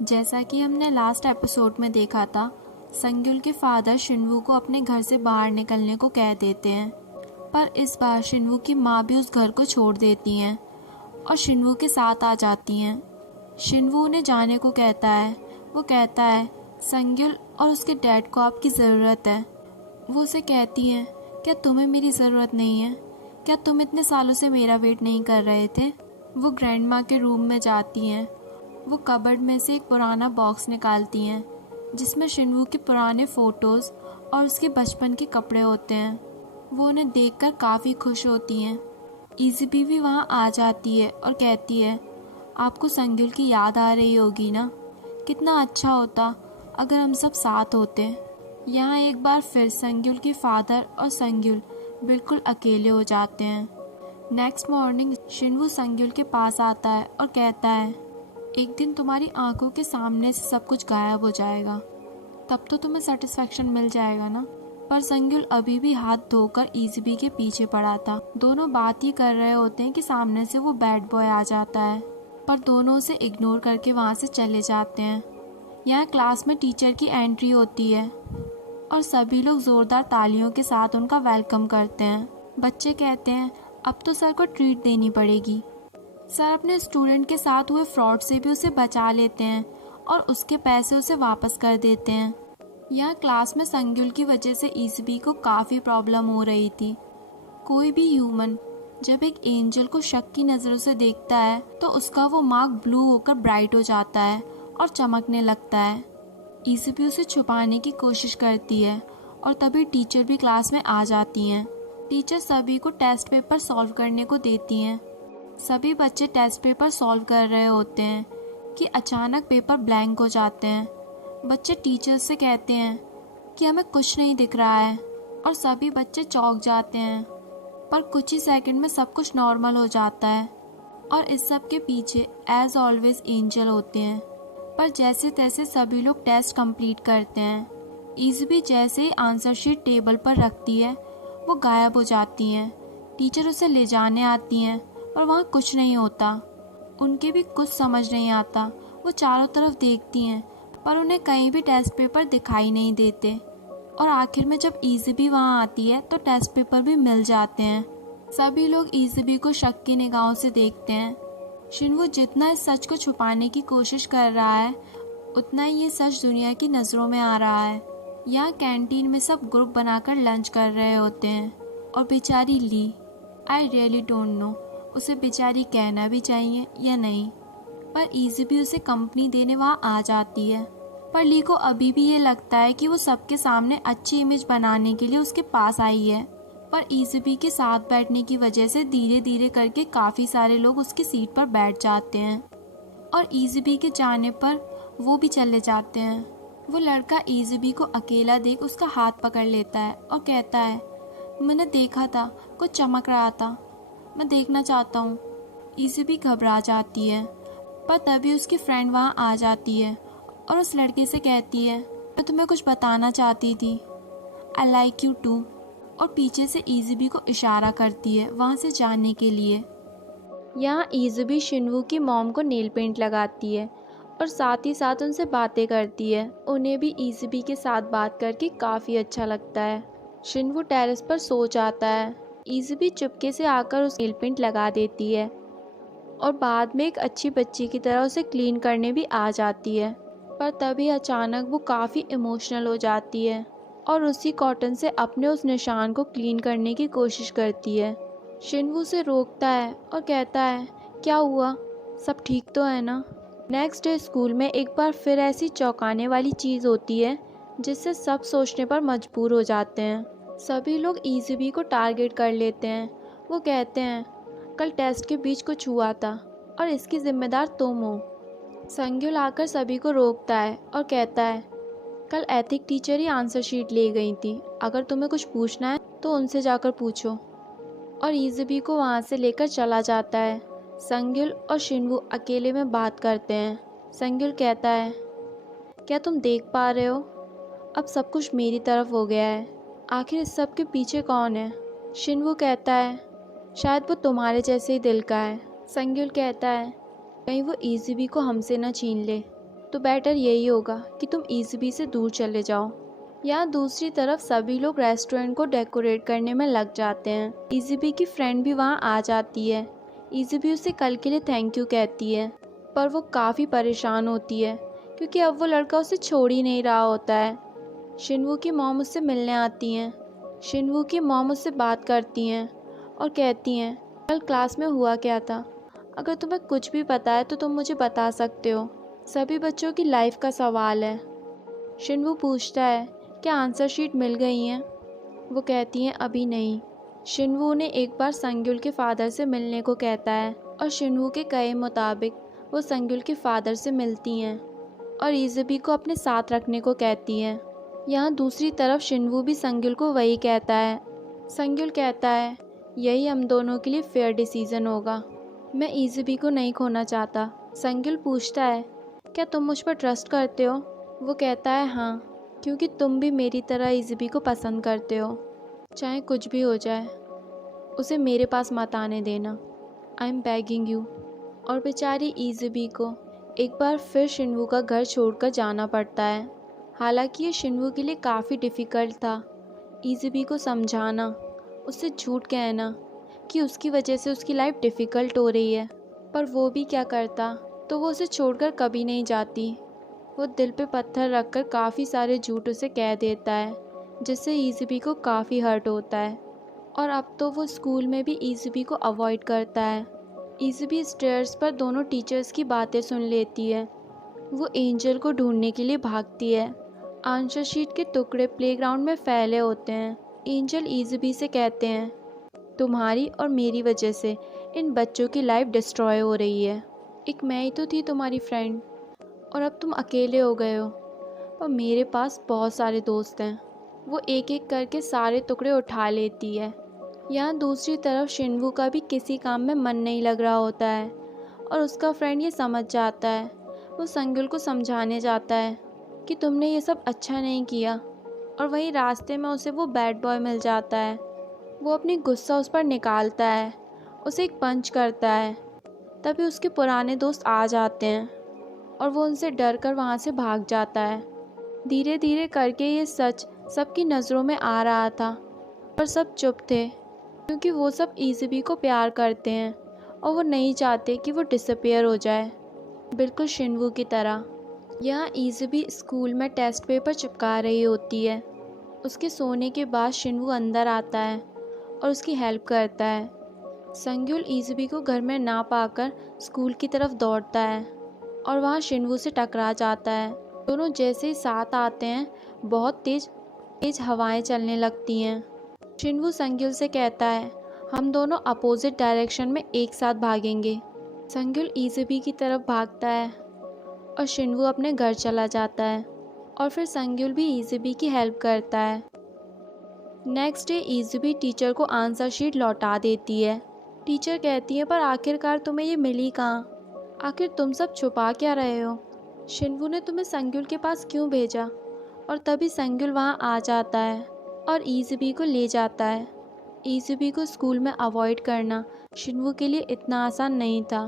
जैसा कि हमने लास्ट एपिसोड में देखा था, संग्युल के फादर शिनवू को अपने घर से बाहर निकलने को कह देते हैं, पर इस बार शिनवू की माँ भी उस घर को छोड़ देती हैं और शिनवू के साथ आ जाती हैं। शिनवू उन्हें जाने को कहता है। वो कहता है संग्युल और उसके डैड को आपकी ज़रूरत है। वो उसे कहती हैं, क्या तुम्हें मेरी ज़रूरत नहीं है? क्या तुम इतने सालों से मेरा वेट नहीं कर रहे थे? वो ग्रैंड माँ के रूम में जाती हैं। वो कबर्ड में से एक पुराना बॉक्स निकालती हैं जिसमें शिनवू के पुराने फ़ोटोज़ और उसके बचपन के कपड़े होते हैं। वो उन्हें देखकर काफ़ी खुश होती हैं। इज़बी भी वहाँ आ जाती है और कहती है, आपको संग्युल की याद आ रही होगी ना? कितना अच्छा होता अगर हम सब साथ होते। यहाँ एक बार फिर संग्युल के फादर और संग्युल बिल्कुल अकेले हो जाते हैं। नेक्स्ट मॉर्निंग शिनवू संग्युल के पास आता है और कहता है, एक दिन तुम्हारी आंखों के सामने से सब कुछ गायब हो जाएगा, तब तो तुम्हें सेटिस्फेक्शन मिल जाएगा ना? पर संग्युल अभी भी हाथ धोकर इज़बी के पीछे पड़ा था। दोनों बात ही कर रहे होते हैं कि सामने से वो बैड बॉय आ जाता है, पर दोनों उसे इग्नोर करके वहाँ से चले जाते हैं। यहाँ क्लास में टीचर की एंट्री होती है और सभी लोग ज़ोरदार तालियों के साथ उनका वेलकम करते हैं। बच्चे कहते हैं, अब तो सर को ट्रीट देनी पड़ेगी। सर अपने स्टूडेंट के साथ हुए फ्रॉड से भी उसे बचा लेते हैं और उसके पैसे उसे वापस कर देते हैं। यहाँ क्लास में संग्युल की वजह से इज़बी को काफ़ी प्रॉब्लम हो रही थी। कोई भी ह्यूमन जब एक एंजल को शक की नज़रों से देखता है तो उसका वो मार्क ब्लू होकर ब्राइट हो जाता है और चमकने लगता है। इज़बी उसे छुपाने की कोशिश करती है और तभी टीचर भी क्लास में आ जाती हैं। टीचर सभी को टेस्ट पेपर सॉल्व करने को देती हैं। सभी बच्चे टेस्ट पेपर सॉल्व कर रहे होते हैं कि अचानक पेपर ब्लैंक हो जाते हैं। बच्चे टीचर से कहते हैं कि हमें कुछ नहीं दिख रहा है और सभी बच्चे चौंक जाते हैं, पर कुछ ही सेकंड में सब कुछ नॉर्मल हो जाता है और इस सब के पीछे एज ऑलवेज एंजल होते हैं। पर जैसे तैसे सभी लोग टेस्ट कंप्लीट करते हैं। इज़बी जैसे ही आंसर शीट टेबल पर रखती है वो गायब हो जाती हैं। टीचर उसे ले जाने आती हैं पर वहाँ कुछ नहीं होता। उनके भी कुछ समझ नहीं आता। वो चारों तरफ देखती हैं पर उन्हें कहीं भी टेस्ट पेपर दिखाई नहीं देते और आखिर में जब इज़बी वहाँ आती है तो टेस्ट पेपर भी मिल जाते हैं। सभी लोग इज़बी को शक की निगाहों से देखते हैं। शिनवू जितना इस सच को छुपाने की कोशिश कर रहा है उतना ही ये सच दुनिया की नज़रों में आ रहा है। यहाँ कैंटीन में सब ग्रुप बनाकर लंच कर रहे होते हैं और बेचारी ली, आई रियली डोंट नो उसे बेचारी कहना भी चाहिए या नहीं, पर इज़बी उसे कंपनी देने वहाँ आ जाती है। पर ली को अभी भी ये लगता है कि वो सबके सामने अच्छी इमेज बनाने के लिए उसके पास आई है, पर इज़बी के साथ बैठने की वजह से धीरे धीरे करके काफ़ी सारे लोग उसकी सीट पर बैठ जाते हैं और इज़बी के जाने पर वो भी चले जाते हैं। वो लड़का इज़बी को अकेला देख उसका हाथ पकड़ लेता है और कहता है, मैंने देखा था कुछ चमक रहा था, मैं देखना चाहता हूँ। इज़बी घबरा जाती है, पर तभी उसकी फ्रेंड वहाँ आ जाती है और उस लड़के से कहती है, मैं तुम्हें कुछ बताना चाहती थी, आई लाइक यू टू, और पीछे से इज़बी को इशारा करती है वहाँ से जाने के लिए। यहाँ इज़बी शिनवू की मॉम को नेल पेंट लगाती है और साथ ही साथ उनसे बातें करती है। उन्हें भी इज़बी के साथ बात करके काफ़ी अच्छा लगता है। शिनवू टेरेस पर सो जाता है। इज़बी चुपके से आकर उस नेल पेंट लगा देती है और बाद में एक अच्छी बच्ची की तरह उसे क्लीन करने भी आ जाती है। पर तभी अचानक वो काफ़ी इमोशनल हो जाती है और उसी कॉटन से अपने उस निशान को क्लीन करने की कोशिश करती है। शिनवू उसे रोकता है और कहता है, क्या हुआ, सब ठीक तो है ना? नेक्स्ट डे स्कूल में एक बार फिर ऐसी चौंकाने वाली चीज़ होती है जिससे सब सोचने पर मजबूर हो जाते हैं। सभी लोग इज़बी को टारगेट कर लेते हैं। वो कहते हैं, कल टेस्ट के बीच कुछ हुआ था और इसकी जिम्मेदार तुम हो। संग्युल आकर सभी को रोकता है और कहता है, कल एथिक टीचर ही आंसर शीट ले गई थी, अगर तुम्हें कुछ पूछना है तो उनसे जाकर पूछो। और इज़बी को वहाँ से लेकर चला जाता है। संग्युल और शिनवू अकेले में बात करते हैं। संग्युल कहता है, क्या तुम देख पा रहे हो, अब सब कुछ मेरी तरफ हो गया है, आखिर इस सब के पीछे कौन है? शिनवू कहता है, शायद वो तुम्हारे जैसे ही दिल का है। संग्युल कहता है, कहीं वो इज़बी को हमसे न छीन ले। तो बेटर यही होगा कि तुम इज़बी से दूर चले जाओ। यहाँ दूसरी तरफ सभी लोग रेस्टोरेंट को डेकोरेट करने में लग जाते हैं। इज़बी की फ्रेंड भी वहाँ आ जाती है। इज़बी उसे कल के लिए थैंक यू कहती है, पर वो काफ़ी परेशान होती है क्योंकि अब वो लड़का उसे छोड़ ही नहीं रहा होता है। शिनवू की मॉम उससे मिलने आती हैं। शिनवू की मॉम उससे बात करती हैं और कहती हैं, कल क्लास में हुआ क्या था? अगर तुम्हें कुछ भी पता है तो तुम मुझे बता सकते हो। सभी बच्चों की लाइफ का सवाल है। शिनवू पूछता है, क्या आंसर शीट मिल गई हैं? वो कहती हैं, अभी नहीं। शिनवू ने एक बार संग्युल के फादर से मिलने को कहता है और शिनवू के कहे मुताबिक वो संग्युल के फादर से मिलती हैं और इज़बी को अपने साथ रखने को कहती हैं। यहाँ दूसरी तरफ शिनवू भी संग्युल को वही कहता है। संग्युल कहता है, यही हम दोनों के लिए फेयर डिसीजन होगा। मैं इज़बी को नहीं खोना चाहता। संग्युल पूछता है, क्या तुम मुझ पर ट्रस्ट करते हो? वो कहता है, हाँ, क्योंकि तुम भी मेरी तरह इज़बी को पसंद करते हो। चाहे कुछ भी हो जाए, उसे मेरे पास मत आने देना। I am begging you. और बेचारी इज़बी को एक बार फिर शिनवू का घर छोड़कर जाना पड़ता है। हालांकि ये शिनवू के लिए काफ़ी डिफ़िकल्ट था इज़बी को समझाना, उससे झूठ कहना कि उसकी वजह से उसकी लाइफ डिफ़िकल्ट हो रही है, पर वो भी क्या करता, तो वो उसे छोड़कर कभी नहीं जाती। वो दिल पे पत्थर रखकर काफ़ी सारे झूठ उसे कह देता है, जिससे इज़बी को काफ़ी हर्ट होता है। और अब तो वो स्कूल में भी इज़बी को अवॉइड करता है। इज़बी स्टेयर्स पर दोनों टीचर्स की बातें सुन लेती है। वो एंजल को ढूंढने के लिए भागती है। आंसर शीट के टुकड़े प्लेग्राउंड में फैले होते हैं। एंजल इज़बी से कहते हैं, तुम्हारी और मेरी वजह से इन बच्चों की लाइफ डिस्ट्रॉय हो रही है। एक मैं ही तो थी तुम्हारी फ्रेंड, और अब तुम अकेले हो गए हो। पर मेरे पास बहुत सारे दोस्त हैं। वो एक एक करके सारे टुकड़े उठा लेती है। यहाँ दूसरी तरफ शिनवू का भी किसी काम में मन नहीं लग रहा होता है और उसका फ्रेंड ये समझ जाता है। वो संग्युल को समझाने जाता है कि तुमने ये सब अच्छा नहीं किया, और वहीं रास्ते में उसे वो बैड बॉय मिल जाता है। वो अपनी गुस्सा उस पर निकालता है, उसे एक पंच करता है। तभी उसके पुराने दोस्त आ जाते हैं और वो उनसे डर कर वहाँ से भाग जाता है। धीरे धीरे करके ये सच सबकी नज़रों में आ रहा था, पर सब चुप थे क्योंकि वो सब इज़बी को प्यार करते हैं और वो नहीं चाहते कि वो डिसअपियर हो जाए, बिल्कुल शिनवू की तरह। यहाँ इज़बी स्कूल में टेस्ट पेपर चिपका रही होती है। उसके सोने के बाद शिनवू अंदर आता है और उसकी हेल्प करता है। संग्युल इज़बी को घर में ना पाकर स्कूल की तरफ दौड़ता है और वहाँ शिनवू से टकरा जाता है। दोनों जैसे ही साथ आते हैं, बहुत तेज हवाएं चलने लगती हैं। शिनवू संग्युल से कहता है, हम दोनों अपोजिट डायरेक्शन में एक साथ भागेंगे। संग्युल इज़बी की तरफ भागता है और शिनवू अपने घर चला जाता है और फिर संग्युल भी इज़बी की हेल्प करता है। नेक्स्ट डे इज़बी टीचर को आंसर शीट लौटा देती है। टीचर कहती है, पर आखिरकार तुम्हें ये मिली कहाँ? आखिर तुम सब छुपा क्या रहे हो? शिनवू ने तुम्हें संग्युल के पास क्यों भेजा? और तभी संग्युल वहाँ आ जाता है और इज़बी को ले जाता है। इज़बी को स्कूल में अवॉइड करना शिनवू के लिए इतना आसान नहीं था।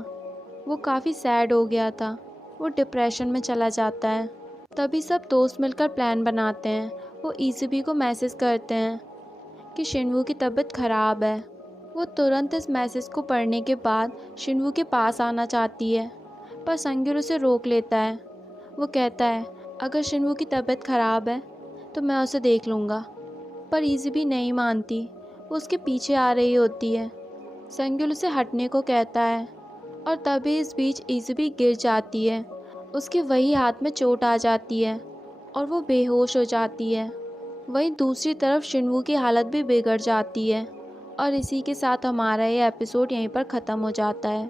वो काफ़ी सैड हो गया था, वो डिप्रेशन में चला जाता है। तभी सब दोस्त मिलकर प्लान बनाते हैं। वो इज़बी को मैसेज करते हैं कि शिनवू की तबीयत ख़राब है। वो तुरंत इस मैसेज को पढ़ने के बाद शिनवू के पास आना चाहती है, पर संग्युल उसे रोक लेता है। वो कहता है, अगर शिनवू की तबीयत ख़राब है तो मैं उसे देख लूँगा, पर इज़बी नहीं मानती। वो उसके पीछे आ रही होती है। संग्युल उसे हटने को कहता है और तभी इस बीच इज़बी गिर जाती है। उसके वही हाथ में चोट आ जाती है और वो बेहोश हो जाती है। वहीं दूसरी तरफ शिनवू की हालत भी बिगड़ जाती है और इसी के साथ हमारा ये एपिसोड यहीं पर ख़त्म हो जाता है।